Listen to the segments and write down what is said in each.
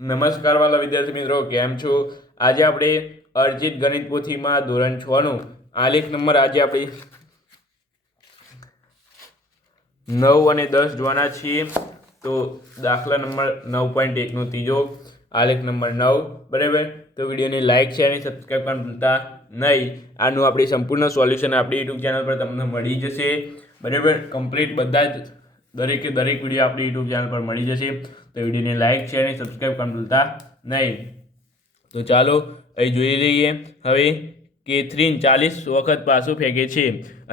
નમસ્કાર વાલા વિદ્યાર્થી મિત્રો, કેમ છો? આજે આપણે અર્જિત ગણિત પોથીમાં ધોરણ 6 નું આલેખ નંબર આજે આપણે 9 અને 10 જોવાના છીએ. તો દાખલા નંબર 9.1 નો ત્રીજો આલેખ નંબર 9, બરાબર. તો વિડીયોને લાઇક શેર અને સબસ્ક્રાઈબ કરવાનું ભૂલતા નહીં. આનું આપણી સંપૂર્ણ સોલ્યુશન આપણી યુટ્યુબ ચેનલ પર તમને મળી જશે, બરાબર. કમ્પ્લીટ બધા જ દરેકે દરેક વિડીયો આપણી યુટ્યુબ ચેનલ પર મળી જશે. તો વિડીયોને લાઇક શેર અને સબસ્ક્રાઈબ કરવાનું ભૂલતા નહીં. તો ચાલો અહીં જોઈ લઈએ. હવે કેથરીન 40 વખત પાસું ફેંકે છે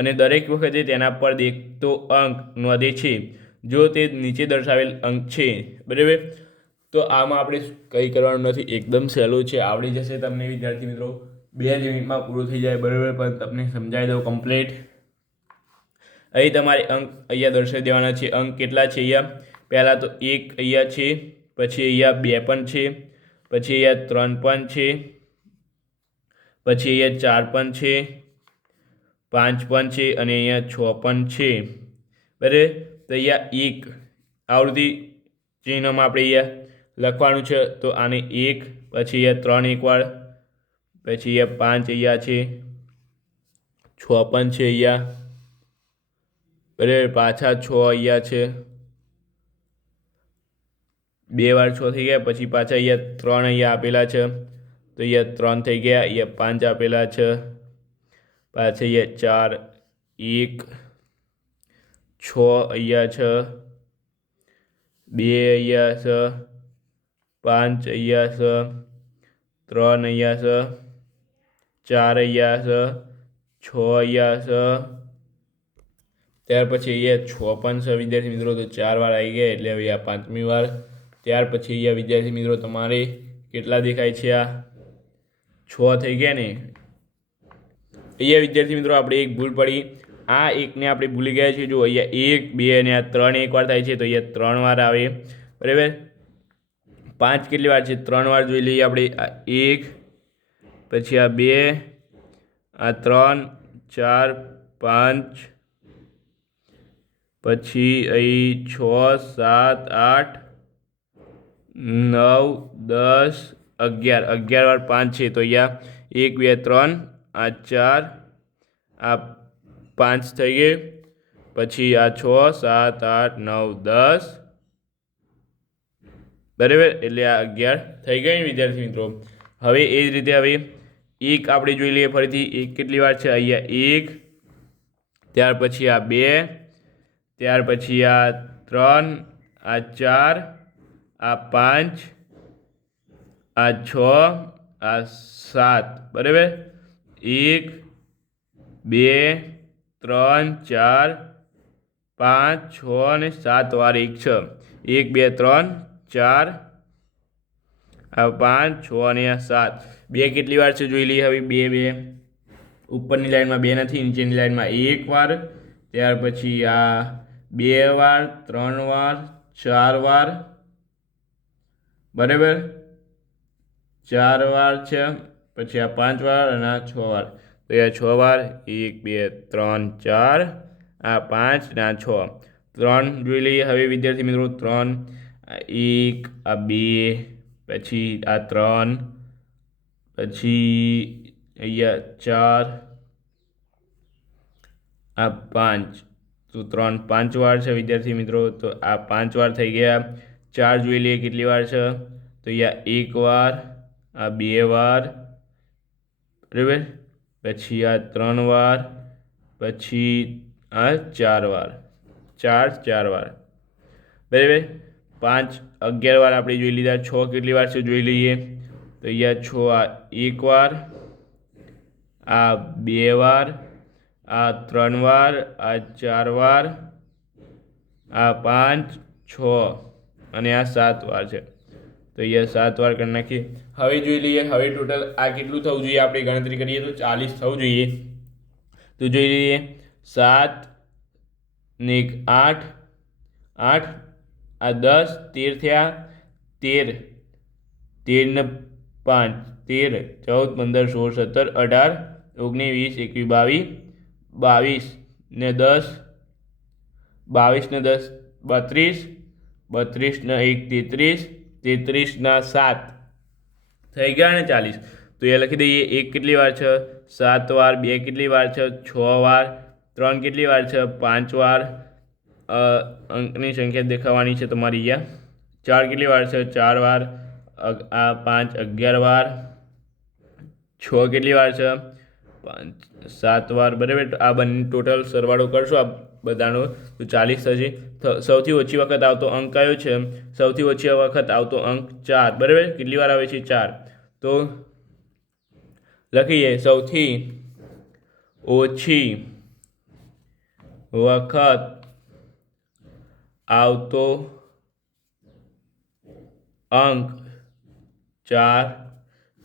અને દરેક વખતે તેના પર દેખતો અંક નોંધે છે જો તે નીચે દર્શાવેલ અંક છે, બરાબર. તો આમાં આપણે કંઈ કરવાનું નથી, એકદમ સહેલું છે, આવડી જશે તમને વિદ્યાર્થી મિત્રો. 2 મિનિટમાં પૂરું થઈ જાય, બરાબર. પણ તમને સમજાવી દઉં કમ્પ્લીટ. અહીં તમારે અંક અહીંયા દર્શાવી દેવાના છે. અંક કેટલા છે અહીંયા? પહેલાં તો 1 અહીંયા છે, પછી અહીંયા 2 પણ છે, પછી અહીંયા 3 પણ છે, પછી અહીંયા 4 પણ છે, 5 પણ છે અને અહીંયા 6 પણ છે, બરાબર. તો અહીંયા 1 આવૃત્તિ ચિહ્નમાં આપણે અહીંયા લખવાનું છે. તો આને 1, પછી અહીંયા 3 એકવાર, પછી અહીંયા 5 અહીંયા છે, 6 પણ છે અહીંયા, બરાબર. પાછા 6 અહીંયા છે, 2 વાર 6 થઈ ગયા. પછી પાછા અહીંયા 3 અહીંયા આપેલા છે, તો અહીંયા 3 થઈ ગયા. અહીંયા 5 આપેલા છે, પાછા અહીંયા 4, 1, 6 અહીંયા છે, 2 અહીંયા છે, 5 અહીંયા છે, 3 અહીંયા છે, 4 અહીંયા છે, 6 અહીંયા છે. ત્યાર પછી અહીંયા 6 પણ છે વિદ્યાર્થી મિત્રો. તો 4 વાર આવી ગયા, એટલે હવે આ 5મી વાર. ત્યાર પછી અહીંયા વિદ્યાર્થી મિત્રો તમારે કેટલા દેખાય છે? આ 6 થઈ ગયા ને. અહીંયા વિદ્યાર્થી મિત્રો આપણે એક ભૂલ પડી. આ એકને આપણે ભૂલી ગયા છીએ. જો અહીંયા 1, 2 અને આ 3 એકવાર થાય છે, તો અહીંયા 3 વાર આવે, બરાબર. 5 કેટલી વાર છે? 3 વાર જોઈ લઈએ આપણે. આ 1, પછી આ 2, આ 3, 4, 5, પછી અહીં 6, 7, 8, 9, 10, 11 વાર 5 છે, તો અહીંયા 1, 2, 3, આ 4, આ 5 થઈ ગઈ, પછી આ 6, 7, 8, 9, 10, બરાબર. એટલે આ 11 થઈ ગઈ વિદ્યાર્થી મિત્રો. હવે એ જ રીતે હવે 1 આપણે જોઈ લઈએ ફરીથી. 1 કેટલી વાર છે? અહીંયા 1, ત્યાર પછી આ 2, ત્યાર પછી આ 3, આ 4, આ 5, આ 6, આ 7, બરાબર. 1, 2, 3, 4, 5, 6 અને 7 વાર 1 છે. 1, 2, 3, 4, આ 5, 6 અને આ 7. 2 કેટલી વાર છે જોઈ લઈએ હવે. 2 ઉપરની લાઈનમાં 2 નથી, નીચેની લાઈનમાં 1 વાર. ત્યાર પછી આ 2 વાર, 3 વાર, 4 વાર, બરાબર. 4 વાર છે, પછી આ 5 વાર અને આ 6 વાર. તો આ 6 વાર. 1, 2, 3, 4, આ 5 અને આ 6. 3 જોઈ લઈએ હવે વિદ્યાર્થી મિત્રો. 3, આ 1, આ 2, પછી આ 3, પછી અહીંયા 4, આ 5. તો 3 5 વાર છે વિદ્યાર્થી મિત્રો. તો આ 5 વાર થઈ ગયા. 4 જોઈ લઈએ કેટલી વાર છે. તો અહીંયા 1 વાર, આ 2 વાર, બરાબર. પછી આ 3 વાર, પછી આ 4 વાર. 4 વાર, બરાબર. 5, 11 વાર આપણે જોઈ લીધા. 6 કેટલી વાર છે જોઈ લઈએ. તો અહીંયા 6, આ 1 વાર, આ 2 વાર, આ 3 વાર, આ 4 વાર, આ 5, 6 અને આ 7 વાર છે. તો અહીંયા 7 વાર કરી નાખીએ. હવે જોઈ લઈએ હવે ટોટલ આ કેટલું થવું જોઈએ. આપણે ગણતરી કરીએ તો 40 થવું જોઈએ. તો જોઈ લઈએ. 7 ને 8, 8, આ 10, 13 થયા. 13, 13 ને 5, 13, 14, 15, 16, 17, 18, 19, 20, 21, 22 ને 10, 22 ને 10, 32, 32 ને 1, 33, 33 7 થઈ ગયા ને 40, તો એ લખી દઈએ 1 કેટલી વાર છે 7 વાર, 2 કેટલી વાર છે 6 વાર, 3 કેટલી વાર છે 5 વાર, અંકની સંખ્યા દેખાવાની છે તમારી અહીંયા, 4 કેટલી વાર છે 4 વાર, આ 5 11 વાર, 6 કેટલી વાર છે 5 7 વાર, બરાબર. આ બંને ટોટલ સરવાળો કરશો આ બધાનો તો 40 થશે. સૌથી ઓછી વખત આવતો અંક કયો છે? સૌથી ઓછી વખત આવતો અંક 4, બરાબર. કેટલી વાર આવે છે 4, તો લખીએ સૌથી ઓછી વખત આવતો અંક 4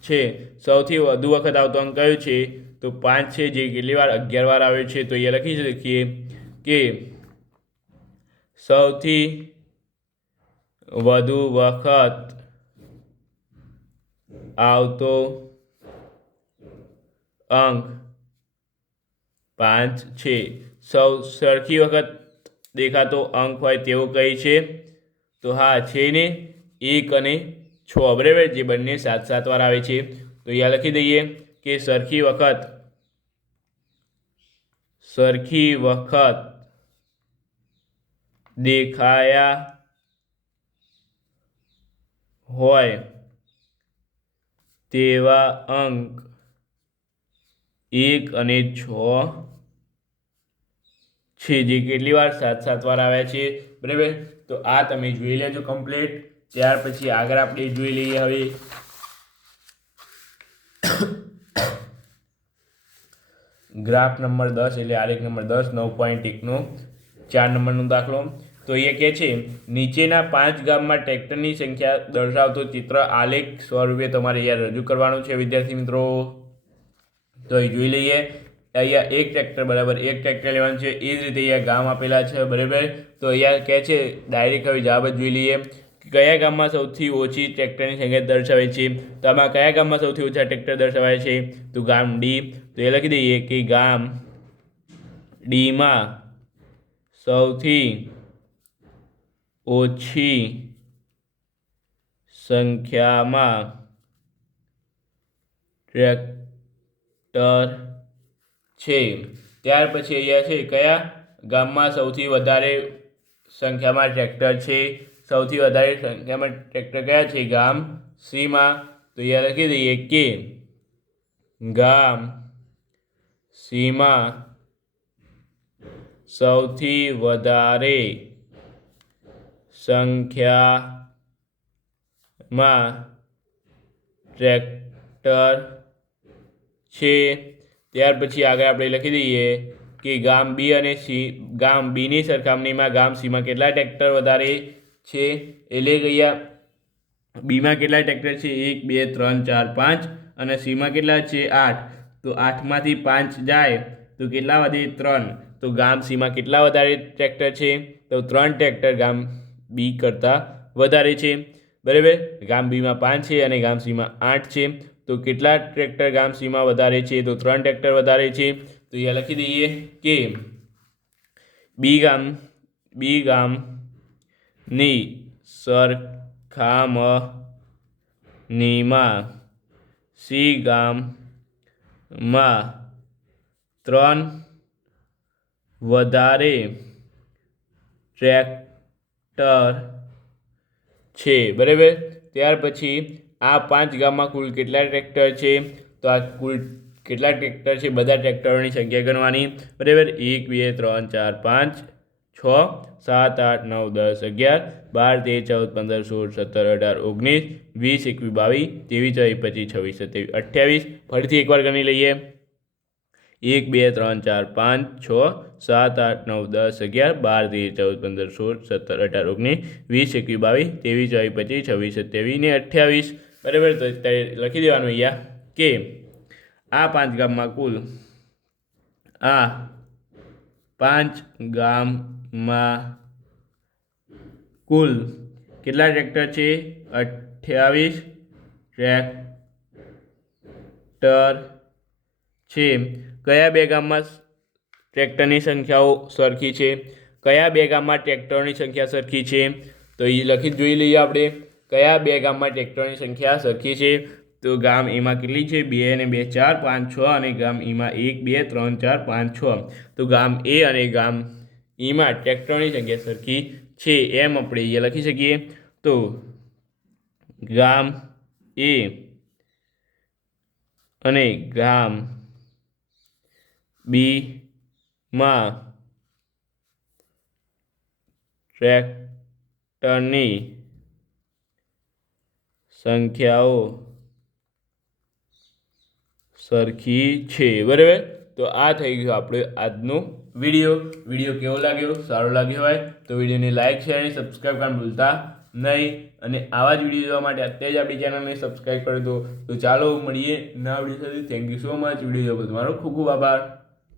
છે. સૌથી વધુ વખત આવતો અંક કયો છે? તો 5 છે, જે કેટલી વાર 11 વાર આવે છે. તો એ લખી શકીએ કે સૌથી વધુ વખત આવતો અંક 5 છે. સરખી વખત દેખાતો અંક હોય તેવું કઈ છે? તો હા છે ને, 1 અને 6, બરાબર, જે બંને 7 વાર આવે છે. તો અહીંયા લખી દઈએ કે સરખી વખત દેખાયા હોય તેવા અંક 1 અને 6 છે, જે કેટલી વાર 7 વાર આવ્યા છે, બરાબર. તો આ તમે જોઈ લેજો કમ્પ્લીટ. ત્યાર પછી આગળ આપણે જોઈ લઈએ હવે ગ્રાફ નંબર 10, એટલે આલેખ નંબર 10 9.1નો 4 નંબરનો દાખલો. તો એ કહે છે નીચેના 5 ગામમાં ટ્રેક્ટરની સંખ્યા દર્શાવતો ચિત્ર આલેખ સ્વરૂપે તમારે અહીંયા રજૂ કરવાનું છે વિદ્યાર્થી મિત્રો. તો એ જોઈ લઈએ. અહીંયા એક ટ્રેક્ટર બરાબર એક ટ્રેક્ટર લેવાનું છે. એ જ રીતે અહીંયા ગામ આપેલા છે, બરાબર. તો અહીંયા કહે છે ડાયરેક્ટ હવે જવાબ જ જોઈ લઈએ. કયા ગામમાં સૌથી ઓછી ટ્રેક્ટરની સંખ્યા દર્શાવે છે? તો આમાં કયા ગામમાં સૌથી ઓછા ટ્રેક્ટર દર્શાવાય છે? તો ગામ ડી. તો એ લખી દઈએ કે ગામ ડીમાં સૌથી ઓછી સંખ્યામાં ટ્રેક્ટર છે. ત્યાર પછી અહીંયા છે કયા ગામમાં સૌથી વધારે સંખ્યામાં ટ્રેક્ટર છે? સૌથી વધારે સંખ્યામાં ટ્રેક્ટર કયા છે? ગામ સીમાં. તો અહીંયા લખી દઈએ કે ગામ સીમાં સૌથી વધારે સંખ્યામાં ટ્રેક્ટર છે. ત્યાર પછી આગળ આપણે લખી દઈએ કે ગામ બી અને સી, ગામ બીની સરખામણીમાં ગામ સીમાં કેટલા ટ્રેક્ટર વધારે છે? એટલે કે અહીંયા બીમાં કેટલા ટ્રેક્ટર છે? 1 2 3 4 5, અને સીમાં કેટલા છે? 8. તો 8માંથી 5 જાય તો કેટલા વધે? 3. તો ગામ સીમાં કેટલા વધારે ટ્રેક્ટર છે? તો 3 ટ્રેક્ટર ગામ બી કરતાં વધારે છે, બરાબર. ગામ બીમાં 5 છે અને ગામ સીમાં 8 છે. તો કેટલા ટ્રેક્ટર ગામ સીમાં વધારે છે? તો 3 ટ્રેક્ટર વધારે છે. તો અહીંયા લખી દઈએ કે બી ગામની સરખામણીમાં સી ગામમાં 3 વધારે ટ્રેક્ટર છે, બરાબર. ત્યાર પછી આ 5 ગામમાં કુલ કેટલા ટ્રેક્ટર છે? તો આ કુલ કેટલા ટ્રેક્ટર છે? બધા ટ્રેક્ટરોની સંખ્યા ગણવાની, બરાબર. 1 2 3 4 5 6 7 8 9 10 11 12 13 14 15 16 17 18 19 20 21 22 23 24 25 26 27 28. ફરીથી એકવાર ગણી લઈએ. 1 2 3 4 5 6 7 8 9 10 11 12 13 14 15 16 17 18 19 20 21 22 23 24 25 26 27 ને 28, બરાબર. તો લખી દેવાનું અહીંયા કે આ 5 ગામમાં કુલ કેટલા ટ્રેક્ટર છે? 28 ટ્રેક્ટર છે. કયા 2 ગામમાં ટ્રેક્ટરની સંખ્યાઓ સરખી છે? કયા 2 ગામમાં ટ્રેક્ટરોની સંખ્યા સરખી છે? તો એ લખી જોઈ લઈએ આપણે. કયા બે ગામમાં ટ્રેક્ટરોની સંખ્યા સરખી છે? તો ગામ એમાં કેટલી છે? 2 અને 2 4 5 6 અને ગામ ઈમાં 1 2 3 4 5 6. તો ગામ એ અને ગામ ઈમાં ટ્રેક્ટરોની સંખ્યા સરખી છે એમ આપણે અહીંયા લખી શકીએ. તો ગામ એ અને ગામ બી માં ટ્રેક્ટરની સંખ્યાઓ સરખી છે. બરાબર. તો આ થઈ ગયું આપણે આજનો વિડીયો કેવો લાગ્યો? સારો લાગ્યો હોય તો વિડીયોને લાઇક શેર અને સબસ્ક્રાઈબ કરવાનું ભૂલતા નહીં. અને આવા જ વિડીયો જોવા માટે અત્યારે જ આપણી ચેનલને સબસ્ક્રાઈબ કરી દો. તો ચાલો મળીએ નવા વિડીયો સાથે. Thank you so much. Video જોવા બદલ તમારો ખૂબ ખૂબ આભાર.